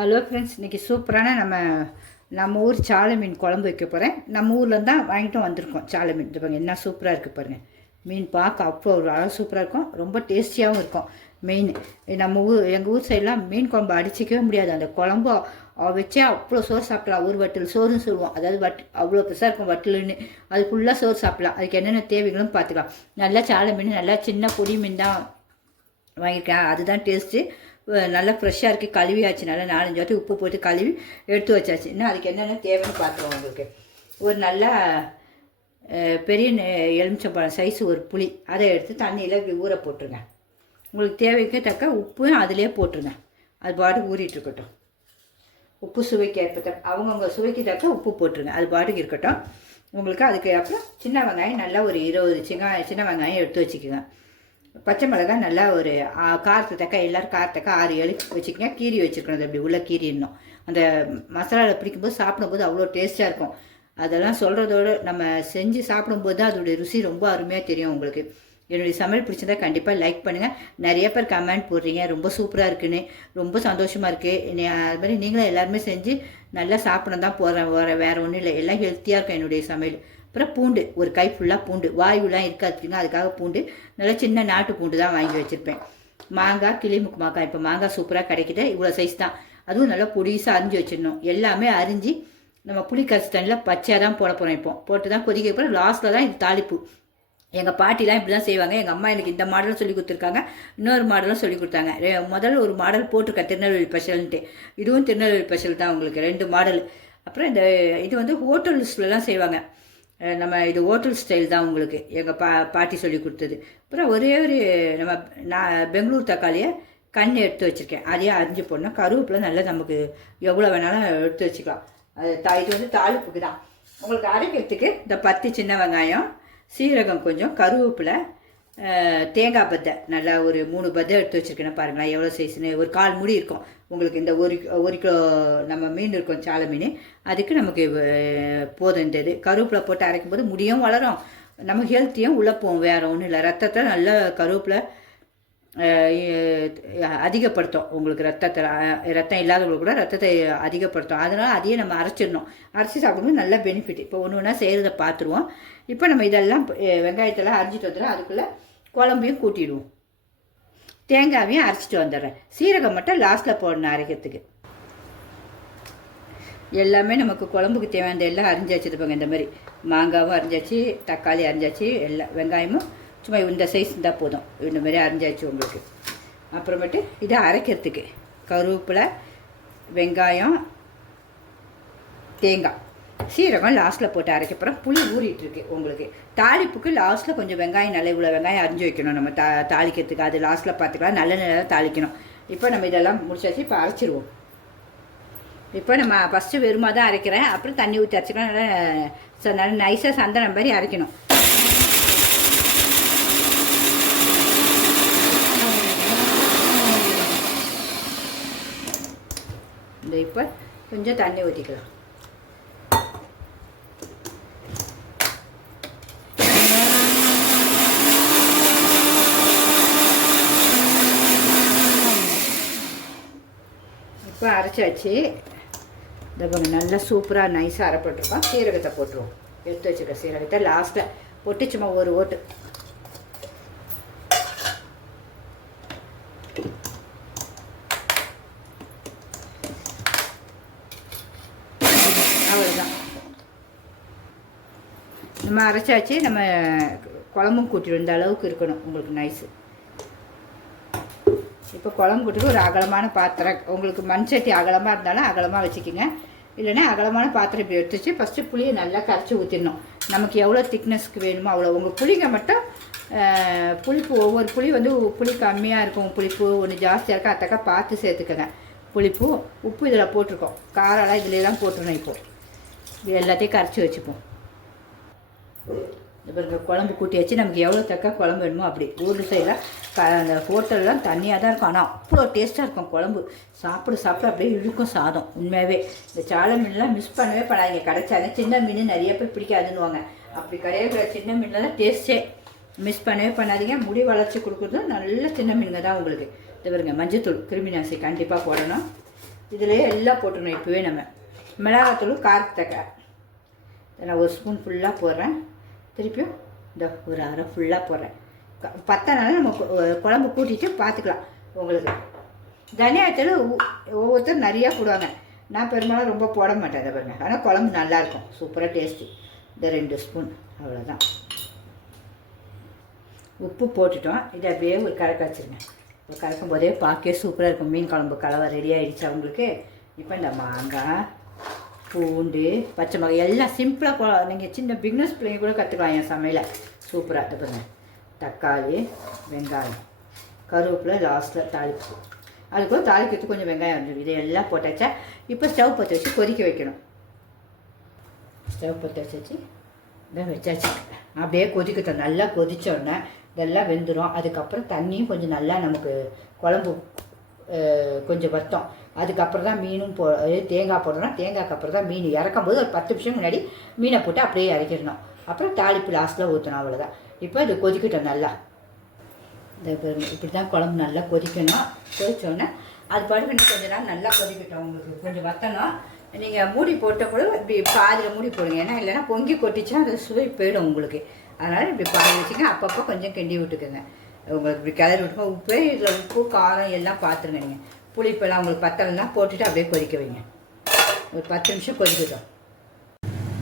Hello friends, இன்றைக்கி சூப்பரான நம்ம ஊர் சாலை மீன் குழம்பு வைக்க போகிறேன். நம்ம ஊரில் தான் வாங்கிட்டு வந்திருக்கோம் சாலை மீன். இது பாருங்கள் என்ன சூப்பராக இருக்குது பாருங்கள். மீன் பார்க்க அவ்வளோ ஒரு அளவு சூப்பராக இருக்கும், ரொம்ப டேஸ்டியாகவும் இருக்கும். மெயின் எங்கள் ஊர் சைடெலாம் மீன் குழம்பு அடிச்சிக்கவே முடியாது. அந்த குழம்பு வச்சே அவ்வளோ சோறு சாப்பிடலாம். ஒரு வட்டில் சோறுன்னு சொல்லுவோம், அதாவது அவ்வளோ பெருசாக இருக்கும் வட்டிலுன்னு. அது ஃபுல்லாக சோறு சாப்பிடலாம். அதுக்கு என்னென்ன தேவைகளும் பார்த்துக்கலாம். நல்லா சாலை மீன், நல்லா சின்ன பொடி மீன் தான் வாங்கியிருக்கேன். அதுதான் டேஸ்ட்டு. நல்லா ஃப்ரெஷ்ஷாக இருக்குது, கழுவியாச்சு. நல்லா 4-5 வாட்டி உப்பு போட்டு கழுவி எடுத்து வச்சாச்சு. இன்னும் அதுக்கு என்னென்ன தேவைன்னு பார்த்துருவோம். உங்களுக்கு ஒரு நல்லா பெரிய எலுமிச்சம்பழம் சைஸு ஒரு புளி, அதை எடுத்து தண்ணியில் இப்படி ஊற போட்டுருங்க. உங்களுக்கு தேவைக்கு தக்க உப்பும் அதிலே போட்டுருங்க. அது பாட்டுக்கு ஊறிட்டு இருக்கட்டும். உப்பு சுவைக்கு ஏற்பட்ட அவங்கவுங்க சுவைக்கு தக்க உப்பு போட்டுருங்க. அது பாட்டுக்கு இருக்கட்டும். உங்களுக்கு அதுக்கு அப்புறம் சின்ன வெங்காயம் நல்லா ஒரு 20 சின்ன வெங்காயம் எடுத்து வச்சுக்கோங்க. பச்சை மிளகாய் நல்லா ஒரு காரத்துக்கு தக்க, எல்லோரும் காரத்தக்க 6-7 வச்சுக்கோங்க. கீரி வச்சுருக்கணும். அது அப்படி உள்ள கீரிடணும். அந்த மசாலாவில் பிடிக்கும்போது சாப்பிடும்போது அவ்வளோ டேஸ்ட்டாக இருக்கும். அதெல்லாம் சொல்கிறதோடு நம்ம செஞ்சு சாப்பிடும்போது தான் அதோடைய ருசி ரொம்ப அருமையாக தெரியும் உங்களுக்கு. என்னுடைய சமையல் பிடிச்சிருந்தா கண்டிப்பாக லைக் பண்ணுங்கள். நிறைய பேர் கமெண்ட் போடுறீங்க, ரொம்ப சூப்பராக இருக்குன்னு. ரொம்ப சந்தோஷமாக இருக்குது. அது மாதிரி நீங்களும் எல்லாருமே செஞ்சு நல்லா சாப்பிட தான் போகிறேன். வேறு ஒன்றும் இல்லை, எல்லாம் ஹெல்த்தியாக இருக்கும் என்னுடைய சமையல். அப்புறம் பூண்டு, ஒரு கை ஃபுல்லாக பூண்டு, வாயுலாம் இருக்காதுங்க, அதுக்காக பூண்டு நல்லா சின்ன நாட்டு பூண்டு தான் வாங்கி வச்சுருப்பேன். மாங்காய், கிளிமுக்கு மாங்காய். இப்போ மாங்காய் சூப்பராக கிடைக்கிது. இவ்வளோ சைஸ் தான். அதுவும் நல்லா பொடிசாக அரிஞ்சு வச்சிடணும். எல்லாமே அரிஞ்சு நம்ம புளி கரைச்சி தண்ணியில் பச்சையாக தான் போட போகிறோம். இப்போ போட்டு தான் கொதிக்க போகிறோம். லாஸ்ட்டில் தான் இது தாளிப்பு. எங்கள் பாட்டிலாம் இப்படி தான் செய்வாங்க. எங்கள் அம்மா எனக்கு இந்த மாடலும் சொல்லி கொடுத்துருக்காங்க, இன்னொரு மாடலும் சொல்லி கொடுத்தாங்க. முதல்ல ஒரு மாடல் போட்டிருக்கேன், திருநெல்வேலி ஸ்பெஷல்ன்ட்டு. இதுவும் திருநெல்வேலி ஸ்பெஷல் தான் உங்களுக்கு, 2 மாடல். அப்புறம் இது வந்து ஹோட்டல்ஸ்லாம் செய்வாங்க. நம்ம இது ஹோட்டல் ஸ்டைல் தான் உங்களுக்கு, எங்கள் பாட்டி சொல்லி கொடுத்தது. அப்புறம் ஒரே ஒரு நான் பெங்களூர் தக்காளியை எடுத்து வச்சுருக்கேன். அதையே அரிஞ்சு போடணும். கருவேப்பிலை நல்லா நமக்கு எவ்வளோ வேணாலும் எடுத்து வச்சுக்கலாம். இது வந்து தாளிப்புக்கு தான். உங்களுக்கு அரைக்கிறதுக்கு இந்த 10 சின்ன வெங்காயம், சீரகம் கொஞ்சம், கருவேப்பிலை, தேங்காய் பத்தை நல்லா ஒரு 3 பத்தை எடுத்து வச்சுருக்கேன். பாருங்களேன் எவ்வளோ சைஸ்ன்னு. ஒரு 1/4 மூடி இருக்கும் உங்களுக்கு. இந்த ஒரு கிலோ நம்ம மீன் இருக்கும் சாலை மீன், அதுக்கு நமக்கு போதும். இந்த இது கருவேப்பிலை போட்டு அரைக்கும் போது முடியும் வளரும், நம்ம ஹெல்த்தியும் உள்ளே போகும். வேறு ஒன்றும் இல்லை. ரத்தத்தை நல்லா கருவேப்பிலை அதிகப்படுத்தும் உங்களுக்கு. ரத்தம் இல்லாதவங்களுக்கு கூட ரத்தத்தை அதிகப்படுத்தும். அதனால் அதையே நம்ம அரைச்சிடணும். அரைச்சி சாப்பிடும்போது நல்ல பெனிஃபிட். இப்போ ஒன்று ஒன்றா செய்கிறத பார்த்துருவோம். இப்போ நம்ம இதெல்லாம் வெங்காயத்தெல்லாம் அரைச்சிட்டு வந்துடுறோம். அதுக்குள்ளே குழம்பையும் கூட்டிடுவோம். தேங்காயையும் அரைச்சிட்டு வந்துடுறேன். சீரகம் மட்டும் லாஸ்ட்டில் போடணும் அரைக்கிறதுக்கு. எல்லாமே நமக்கு குழம்புக்கு தேவையான எல்லாம் அரிஞ்சு வச்சுருப்பாங்க. இந்த மாதிரி மாங்காவும் அரிஞ்சாச்சு, தக்காளி அரிஞ்சாச்சு, எல்லாம் வெங்காயமும் சும்மா இந்த சைஸ் இருந்தால் போதும். இந்த மாதிரி அரிஞ்சாச்சு உங்களுக்கு. அப்புறமேட்டு இதை அரைக்கிறதுக்கு கருவேப்பிலை, வெங்காயம், தேங்காய், சீரகம் லாஸ்ட்டில் போட்டு அரைக்கப்புறம் புளி ஊறிட்டுருக்கு உங்களுக்கு. தாளிப்புக்கு லாஸ்ட்டில் கொஞ்சம் வெங்காயம், நல்ல இவ்வளோ வெங்காயம் அரிஞ்சு வைக்கணும் நம்ம தாளிக்கிறதுக்கு. அது லாஸ்ட்டில் பார்த்துக்கலாம். நல்ல தான் தாளிக்கணும். இப்போ நம்ம இதெல்லாம் முடிச்சாச்சு. இப்போ அரைச்சிடுவோம். இப்போ நம்ம ஃபஸ்ட்டு வெறுமாக தான் அரைக்கிறேன். அப்புறம் தண்ணி ஊற்றி அரைச்சிக்கலாம். நல்லா நைஸாக சந்தனம் மாதிரி அரைக்கணும். இந்த இப்போ கொஞ்சம் தண்ணி ஊற்றிக்கலாம். இப்போ அரைச்சாச்சு. இந்த கொஞ்சம் நல்லா சூப்பராக நைஸாக அரைப்பட்டுருக்கோம். சீரகத்தை போட்டுருவோம். எடுத்து வச்சுருக்க சீரகத்தை லாஸ்ட்டில் போட்டு சும்மா ஒரு ஓட்டு. அவ்வளோதான். நம்ம அரைச்சாச்சு. நம்ம குழம்பும் கூட்டிடும். இந்த அளவுக்கு இருக்கணும் உங்களுக்கு நைஸு. இப்போ குழம்பு கூட்டுக்கு ஒரு அகலமான பாத்திரம், உங்களுக்கு மண் சட்டி அகலமாக இருந்தாலும் அகலமாக வச்சுக்கோங்க. இல்லைன்னா அகலமான பாத்திரம் இப்படி எடுத்து வச்சு ஃபஸ்ட்டு புளியை நல்லா கரைச்சி ஊற்றிடணும். நமக்கு எவ்வளோ திக்னஸ்க்கு வேணுமோ அவ்வளோ. உங்கள் புளிங்க மட்டும் புளிப்பு, ஒவ்வொரு புளி வந்து புளி கம்மியாக இருக்கும், புளிப்பு ஒன்று ஜாஸ்தியாக இருக்கும், அத்தக்கா பார்த்து சேர்த்துக்கோங்க. புளிப்பு, உப்பு இதில் போட்டிருக்கோம், காரெல்லாம் இதில் தான் போட்டுருணும். இப்போது இது எல்லாத்தையும் கரைச்சி வச்சுப்போம். இப்போ இந்த குழம்பு கூட்டி வச்சு நமக்கு எவ்வளோ தக்க குழம்பு வேணுமோ அப்படி. ஊர் சைடில் அந்த ஹோட்டல்லாம் தண்ணியாக தான் இருக்கும், ஆனால் அவ்வளோ டேஸ்ட்டாக இருக்கும் குழம்பு. சாப்பிட அப்படியே இழுக்கும் சாதம். உண்மையாகவே இந்த சாலை மீன்லாம் மிஸ் பண்ணவே பண்ணாதீங்க. கிடைச்சாங்க. சின்ன மீன் நிறைய பேர் பிடிக்காதுன்னுவாங்க. அப்படி கிடையாது. சின்ன மீனில் தான் டேஸ்ட்டே. மிஸ் பண்ணவே பண்ணாதீங்க. முடி வளர்ச்சி கொடுக்குறது நல்ல சின்ன மீனுங்க தான் உங்களுக்கு. இது பாருங்க, மஞ்சத்தூள், கிருமி நாசி கண்டிப்பாக போடணும். இதிலே எல்லாம் போட்டுக்கணும். இப்போவே நம்ம மிளகாத்தூள் காரத்தக்கை நான் ஒரு ஸ்பூன் ஃபுல்லாக போடுறேன். திருப்பியும் இந்த ஒரு அரை ஃபுல்லாக போடுறேன். பத்தனால நம்ம குழம்பு கூட்டிகிட்டு பார்த்துக்கலாம். உங்களுக்கு தனியாத்தூள் ஒவ்வொருத்தரும் நிறையா போடுவாங்க. நான் பெரும்பாலும் ரொம்ப போட மாட்டேன் அதை பாருங்க. ஆனால் குழம்பு நல்லாயிருக்கும், சூப்பராக டேஸ்ட்டு. இந்த 2 ஸ்பூன் அவ்வளோதான். உப்பு போட்டுட்டோம். இதை அப்படியே ஒரு கலக்க வச்சுருங்க. இப்போ கலக்கும் போதே பார்க்கவே சூப்பராக இருக்கும். மீன் குழம்பு கலவை ரெடி ஆகிடுச்சு அவங்களுக்கு. இப்போ இந்த மாங்காய், பூண்டு, பச்சை மிளகாய் எல்லாம் சிம்பிளாக நீங்கள் சின்ன பிக்னஸ் பிள்ளைங்க கூட கற்றுக்கலாம் என் சமையலை. சூப்பராக இது பாருங்க. தக்காளி, வெங்காயம், கருவேப்பிலை லாஸ்ட்டில் தாளிப்பு. அதுக்குள்ள தாளிக்கிறதுக்கு கொஞ்சம் வெங்காயம் வந்துடும். இதையெல்லாம் போட்டாச்சா இப்போ ஸ்டவ் பற்ற வச்சு கொதிக்க வைக்கணும். ஸ்டவ் பற்ற வச்சு இதை வச்சாச்சு. அப்படியே கொதிக்கட்டும். நல்லா கொதித்தோடனே இதெல்லாம் வெந்துடும். அதுக்கப்புறம் தண்ணியும் கொஞ்சம் நல்லா நமக்கு குழம்பு கொஞ்சம் வத்தம். அதுக்கப்புறம் தான் மீனும் தேங்காய் போடணும். தேங்காய்க்கு அப்புறம் தான் மீன் இறக்கும் போது ஒரு 10 நிமிஷம் முன்னாடி மீனை போட்டு அப்படியே இறக்கிடணும். அப்புறம் தாளிப்பு லாஸ்ட்டில் ஊற்றணும். அவ்வளோதான். இப்போ இது கொதிக்கட்டும் நல்லா. இந்த இப்படி தான் குழம்பு நல்லா கொதிக்கணும். கொதித்தோடனே அது பாட்டுக்கு கொஞ்சம் நேரம் நல்லா கொதிக்கட்டும். உங்களுக்கு கொஞ்சம் வத்தணும். நீங்கள் மூடி போட்ட கூட இப்படி பாதியில் மூடி போடுங்க. ஏன்னா இல்லைன்னா பொங்கி கொட்டிச்சுன்னா அது சுவை போயிடும் உங்களுக்கு. அதனால் இப்படி பாதி வச்சுங்க. அப்பப்போ கொஞ்சம் கிண்டி விட்டுக்குங்க. உங்களுக்கு இப்படி கிளறி விட்டுக்கோங்க. உப்பே இதில் உப்பு காரம் எல்லாம் பார்த்துருங்க. நீங்கள் புளிப்பெல்லாம் உங்களுக்கு பத்தலாம் போட்டுட்டு அப்படியே கொதிக்க வைங்க. ஒரு 10 நிமிஷம் கொதிக்கட்டும்.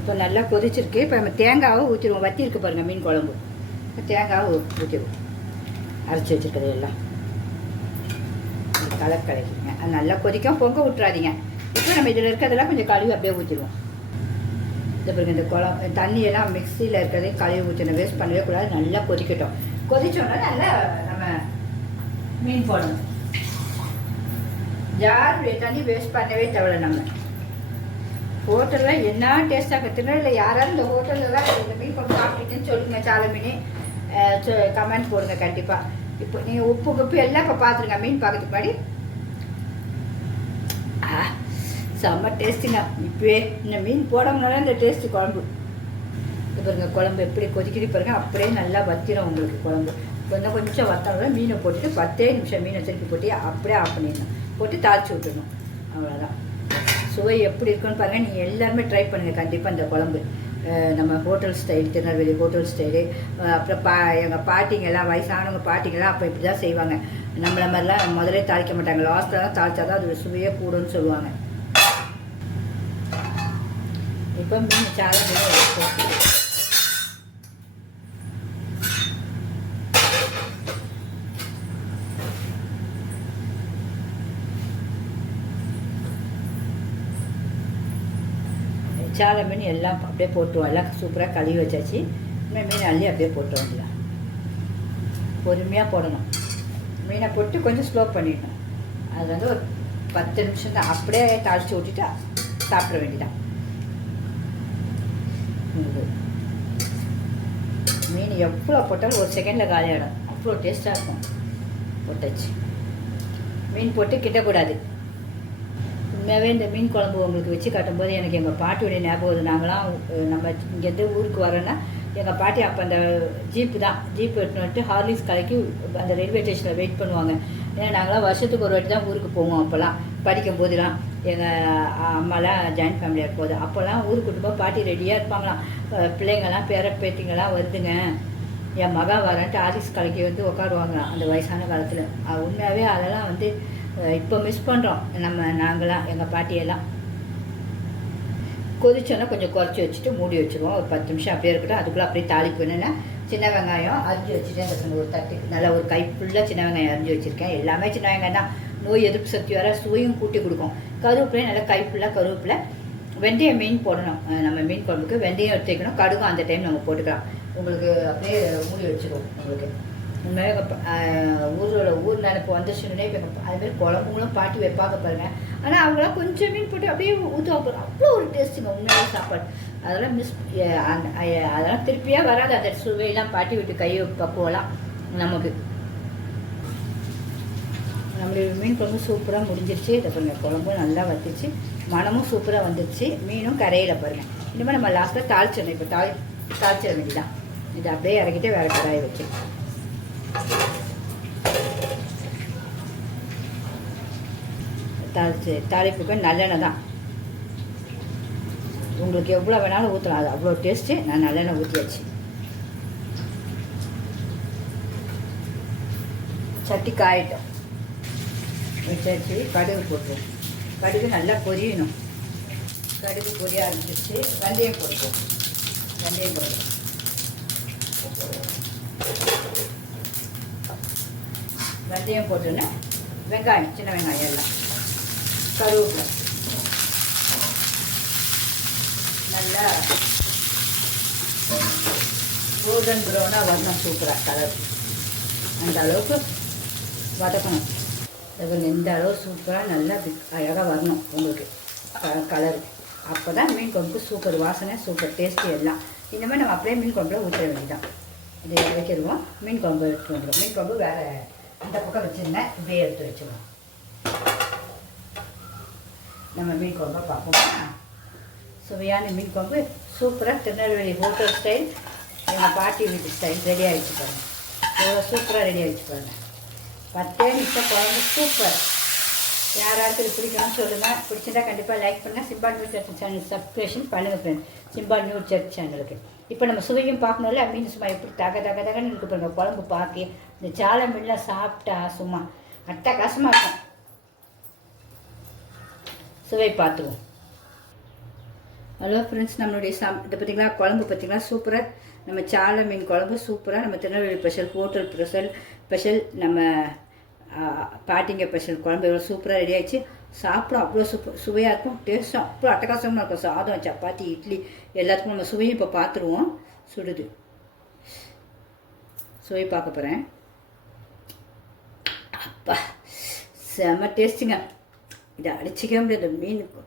இப்போ நல்லா கொதிச்சிருக்கு. இப்போ நம்ம தேங்காவை ஊற்றிடுவோம். வத்தி இருக்கு பாருங்கள் மீன் குழம்பு. தேங்காவை ஊற்றிடுவோம். அரைச்சி வச்சுருக்கிறது எல்லாம் கலக்கிங்க. அது நல்லா கொதிக்கும். பொங்க விட்டுறாதீங்க. இப்போ நம்ம இதில் இருக்கிறதெல்லாம் கொஞ்சம் கழுவி அப்படியே ஊற்றிடுவோம். இந்த பிறகு இந்த குழம்பு தண்ணியெல்லாம் மிக்சியில் இருக்கிறதையும் கழுவி ஊற்றணும். வேஸ்ட் பண்ணவே கூடாது. நல்லா கொதிக்கட்டும். கொதிச்சோன்னா நல்லா நம்ம மீன் போடணும். யாருடைய தண்ணி வேஸ்ட் பண்ணவே தேவையில்லை. நம்ம ஹோட்டலில் என்ன டேஸ்ட்டாக கற்றுனா இல்லை யாராவது இந்த ஹோட்டலில் தான் இந்த மீன் குழம்பு சாப்பிட்டுன்னு சொல்லுங்கள். சாலை மீன் கமெண்ட் போடுங்க கண்டிப்பாக. இப்போ நீங்கள் உப்பு எல்லாம் இப்போ பார்த்துருங்க. மீன் பார்க்கறதுக்கு முன்னாடி செம்ம டேஸ்ட்டுங்க. இப்போயே இந்த மீன் போடணும்னால இந்த டேஸ்ட்டு குழம்பு. இது பாருங்க குழம்பு எப்படி கொதிக்கிட்டு பாருங்க. அப்படியே நல்லா வத்திடும் உங்களுக்கு குழம்பு. கொஞ்சம் வத்தோம்னா மீனை போட்டுட்டு 10 நிமிஷம் மீனை திருப்பி போட்டு அப்படியே ஆஃப் பண்ணிடணும். போட்டு தாளித்து விட்டுடணும். அவ்வளோதான். சுவை எப்படி இருக்குன்னு பாருங்கள். நீங்கள் எல்லாருமே ட்ரை பண்ணுங்கள் கண்டிப்பாக. இந்த குழம்பு நம்ம hotel style, Tirunelveli hotel style. அப்புறம் எங்கள் பாட்டிங்கெல்லாம் வயசானவங்க பாட்டிங்கெல்லாம் அப்போ இப்படி தான் செய்வாங்க. நம்மள மாதிரிலாம் முதலே தாளிக்க மாட்டாங்க. லாஸ்ட்டில் தான் தாளித்தா தான் அது சுவையே கூடுன்னு சொல்லுவாங்க. இப்போ மீன் சாலை சாலை மீன் எல்லாம் அப்படியே போட்டுவோம். எல்லாம் சூப்பராக கழுவி வச்சாச்சு. மீன் அள்ளி அப்படியே போட்டு வந்துடலாம். பொறுமையாக போடணும். மீனை போட்டு கொஞ்சம் ஸ்லோ பண்ணிடணும். அது வந்து ஒரு 10 நிமிஷம் தான். அப்படியே தாளித்து விட்டுட்டு சாப்பிட வேண்டியதான். மீன் எவ்வளோ போட்டாலும் ஒரு செகண்டில் காலியாகிடும். அவ்வளோ டேஸ்ட்டாக இருக்கும். போட்டாச்சு. மீன் போட்டு கிட்டக்கூடாது. உண்மையாகவே இந்த மீன் குழம்பு உங்களுக்கு வச்சு காட்டும்போது எனக்கு எங்கள் பாட்டியோடைய ஞாபகம் வருது. நாங்களாம் நம்ம இங்கேருந்து ஊருக்கு வரோன்னா எங்கள் பாட்டி அப்போ அந்த ஜீப்பு எடுத்துன்னு வந்துட்டு ஹார்லிக்ஸ் கலக்கி அந்த ரயில்வே ஸ்டேஷனில் வெயிட் பண்ணுவாங்க. ஏன்னா நாங்களாம் வருஷத்துக்கு ஒரு வாட்டி தான் ஊருக்கு போவோம். அப்போல்லாம் படிக்கும் போதுலாம் எங்கள் அம்மாலாம் ஜாயின்ட் ஃபேமிலியாக இருக்கும்போது அப்போல்லாம் ஊருக்கு கூட்டு போய் பாட்டி ரெடியாக இருப்பாங்களாம். பிள்ளைங்கள்லாம் பேத்திங்கெல்லாம் வருதுங்க, என் மகா வரன்ட்டு ஹார்லிக்ஸ் கலக்கி வந்து உட்காருவாங்க அந்த வயசான காலத்தில். உண்மையாகவே அதெல்லாம் வந்து இப்போ மிஸ் பண்ணுறோம் நாங்களாம் எங்கள் பாட்டியெல்லாம். கொதிச்சோன்னா கொஞ்சம் குறைச்சி வச்சுட்டு மூடி வச்சுருவோம். ஒரு 10 நிமிஷம் அப்படியே இருக்கட்டும். அதுக்குள்ளே அப்படியே தாளிப்பு என்னென்னா சின்ன வெங்காயம் அரிஞ்சு வச்சுட்டு அந்த ஒரு தட்டு நல்லா ஒரு கை ஃபுல்லாக சின்ன வெங்காயம் அரிஞ்சு வச்சுருக்கேன். எல்லாமே சின்ன வெங்காயம் தான். நோய் எதிர்ப்பு சக்தி வர சுவையும் கூட்டி கொடுக்கும். கருவேப்பிலை நல்லா கை ஃபுல்லாக கருவேப்பிலை. வெந்தயம் மீன் போடணும். நம்ம மீன் குழம்புக்கு வெந்தயம் எடுத்துக்கணும். கடுகும் அந்த டைம் நம்ம போட்டுக்கலாம். உங்களுக்கு அப்படியே மூடி வச்சுருவோம். உங்களுக்கு உண்மையாக ஊர் நினைப்பு வந்துச்சுன்னே இப்போ அதுமாதிரி குழம்புங்களும் பாட்டி வைப்பாங்க பாருங்கள். ஆனால் அவங்களாம் கொஞ்சம் மீன் போட்டு அப்படியே ஊற்றுவாங்க. அவ்வளோ ஒரு டேஸ்ட்டுங்க உண்மையாக சாப்பாடு. அதெல்லாம் அதெல்லாம் திருப்பியாக வராது. அந்த சுவையெல்லாம் பாட்டி விட்டு கை பக்குவலாம் நமக்கு. நம்மளுடைய மீன் குழம்பு சூப்பராக முடிஞ்சிருச்சு. இதை பாருங்கள் குழம்பும் நல்லா வத்துச்சு. மனமும் சூப்பராக வந்துடுச்சு. மீனும் கரையில் பாருங்கள். இனிமேல் நம்ம லாஸ்ட்டில் தாளிச்சிடணும். இப்போ தாளிச்சிட வேண்டியதான். இதை அப்படியே இறக்கிட்டு வேறு கடாயை வச்சு தாளிப்புக்கு நல்லெண்ணெய் தான். உங்களுக்கு எவ்வளோ வேணாலும் ஊற்றலாம், அது அவ்வளோ டேஸ்ட்டு. நான் நல்லெண்ணெய் ஊற்றியாச்சு. சட்டி காயிட்டோம் வச்சாச்சு. கடுகு போட்டுருவோம். கடுகு நல்லா பொரியணும். கடுகு பொரிய ஆரம்பிச்சிச்சு. வெந்தயம் போட்டுருவோம். வெந்தயம் போடுவோம். வெந்தயம் போட்டோன்னே வெங்காயம், சின்ன வெங்காயம் எல்லாம், கருவேப்பிலை நல்லா கோல்டன் ப்ரௌனாக வரணும். சூப்பராக கலர் அந்த அளவுக்கு வதக்கணும். இந்த அளவு சூப்பராக நல்லா அழகாக வரணும் உங்களுக்கு கலர். அப்போ தான் மீன் குழம்புக்கு சூப்பர் வாசனை, சூப்பர் டேஸ்ட்டு எல்லாம். இந்த மாதிரி நம்ம அப்படியே மீன் குழம்புல ஊற்ற வேண்டியதான். இதை வைக்கிடுவோம். மீன் குழம்பு எடுத்து வந்துடும். மீன் குழம்பு வேறு அந்த பக்கம் வச்சுருந்தேன், இப்படியே எடுத்து வச்சுருவோம். நம்ம மீன் குழம்பை பார்ப்போமா? சுவையான மீன் குழம்பு சூப்பராக திருநெல்வேலி ஹோட்டல் ஸ்டைல், எங்கள் பாட்டி வீட்டு ஸ்டைல் ரெடி ஆகிடுச்சு பாருங்கள். எவ்வளோ சூப்பராக ரெடி ஆகிடுச்சு பாருங்கள். 10 நிமிஷம் குழம்பு சூப்பர். யாராருக்கு இது பிடிக்கணும்னு சொல்லுங்கள். பிடிச்சிருந்தா கண்டிப்பாக லைக் பண்ணுங்கள். Simba new church channel subscription பண்ணுங்கள் ஃப்ரெண்ட். சிம்பா நியூ சர்ச் சேனலுக்கு. இப்போ நம்ம சுவையும் பார்க்கணும்ல. மீன் சும்மா எப்படி தகன்னு இருக்கு பாருங்கள். குழம்பு பார்க்க இந்த சாலை மீன்லாம் சாப்பிட்டா சும்மா அட்டகாசமாக இருக்கும். சுவை பார்த்துருவோம். ஹலோ ஃப்ரெண்ட்ஸ், நம்மளுடைய இதை பார்த்திங்களா, குழம்பு பார்த்திங்களா சூப்பராக. நம்ம சாலை மீன் குழம்பு சூப்பராக, நம்ம திருநெல்வேலி ஸ்பெஷல், ஹோட்டல் ஸ்பெஷல், நம்ம பாட்டிங்க ஸ்பெஷல் குழம்பு எவ்வளோ சூப்பராக ரெடி ஆகிடுச்சு. சாப்பிடும் அவ்வளோ சுவையாக இருக்கும். டேஸ்ட்டும் அவ்வளோ அட்டகாசமாக இருக்கும். சாதம், சப்பாத்தி, இட்லி எல்லாத்துக்கும் நம்ம சுவையும் இப்போ பார்த்துருவோம். சுடுது சுவை பார்க்க போகிறேன். அப்பா செம்ம டேஸ்ட்டுங்க. இதை அடிச்சிக்கவே முடியாது. மீனுக்கு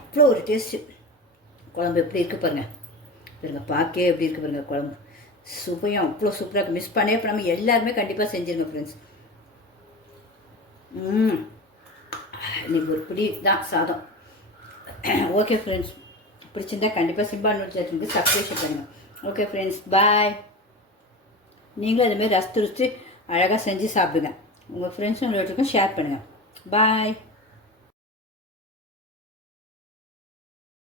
அவ்வளோ ஒரு டேஸ்ட்டு. குழம்பு எப்படி இருக்குது பாருங்கள். பாருங்கள் பார்க்கவே எப்படி இருக்குது பாருங்கள். குழம்பு சுவையும் அவ்வளோ சூப்பராக இருக்குது. மிஸ் பண்ணவே பண்ணாமல் எல்லாருமே கண்டிப்பாக செஞ்சுருங்க ஃப்ரெண்ட்ஸ். இன்றைக்கி ஒரு பிடி தான் சாதம். ஓகே ஃப்ரெண்ட்ஸ், பிடிச்சிருந்தா கண்டிப்பாக சிம்பா நோட் சேனலுக்கு சப்ஸ்கிரைப் பண்ணுங்கள். ஓகே ஃப்ரெண்ட்ஸ், பாய். நீங்களும் அதுமாரி ரசித்து அழகாக செஞ்சு சாப்பிடுங்க. உங்கள் ஃப்ரெண்ட்ஸுங்களுக்கும் ஷேர் பண்ணுங்கள். பாய்.